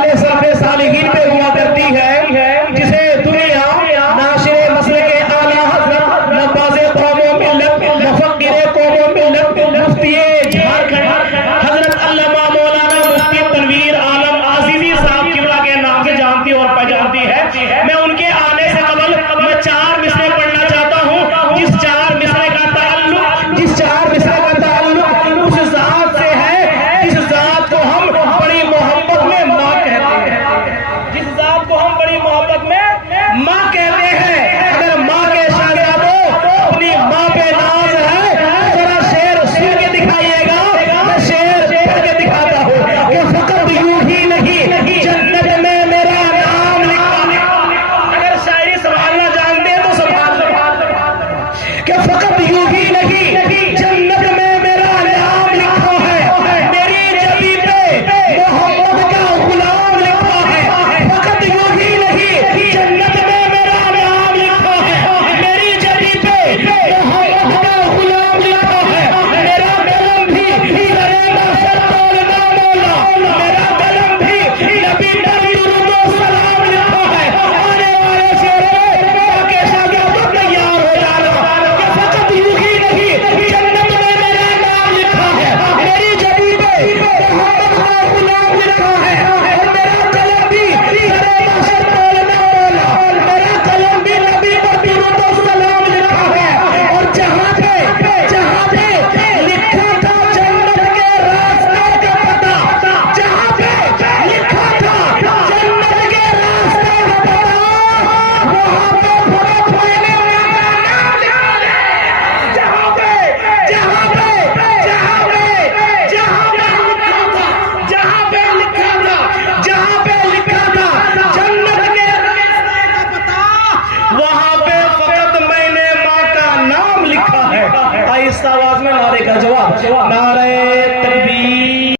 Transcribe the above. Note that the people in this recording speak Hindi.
वाले सरफे सालिहीन पे हुआ करती है, जिसे दुनिया नाशिरे मसले के आला हज़रत नवाज़े कौमों मिल्लत मुफक्किरे कौमों मिल्लत मुफ्तिए झारखंड हजरत अल्लामा मौलाना मुफ्ती तनवीर आलम आज़ीज़ी साहब किबला के नाम से जानती और पहचानती है। मैं उनके आने से कबल मैं 4 मिसरे पढ़ना चाहता हूँ, जिस 4 मिसरे का ताल्लुक उस जात से है जिस जात को हम बड़ी मोहब्बत में माँ कहते हैं, जिस जात को हम बड़ी मोहब्बत में माँ कहते हैं। अगर माँ के शहजादों अपनी माँ पे नाज है, जरा शेर सुन के दिखाइएगा, मैं शेर पढ़ के दिखाता हूँ कि फकत यूं ही नहीं जन्नत में मेरा नाम लिखा। अगर शायरी संभालना जानते हैं तो संभाल कि फकत यूं ही नहीं जन्नत में मेरा नाम लिखा है, मेरी जबी पे मोहम्मद का गुलाम लिखा है। फकत यूं ही नहीं जन्नत में मेरा नाम लिखा है, मेरी जबी पे मोहम्मद का गुलाम लिखा है। मेरा कलम भी करेगा सल्लल्लाहु मौला, मेरा कलम भी नबी पर दुरूद व सलाम लिखा है। आने वाले शेरों के शागिर्दों तैयार हो जाना कि फकत यूं ही नहीं जन्नत में मेरा नाम लिखा है, मेरी जबी पे मोहम्मद का गुलाम लिखा है। और मेरा कलम भी करेगा सल्लल्लाहु मौला, मेरा कलम भी नबी पर दुरूद व सलाम लिखा है। और जहाँ पे लिखा था जन्नत के रास्ते का पता, जहाँ पे लिखा था जन्नत के रास्ते का पता, वहाँ पे फकत मैंने अपना नाम लिखा है। जहाँ पे लिखा था जन्नत के रास्ते का पता, वहाँ पे फकत मैंने माँ का नाम लिखा है। आहिस्ता आवाज में नारे का जवाब, नारे तकबीर।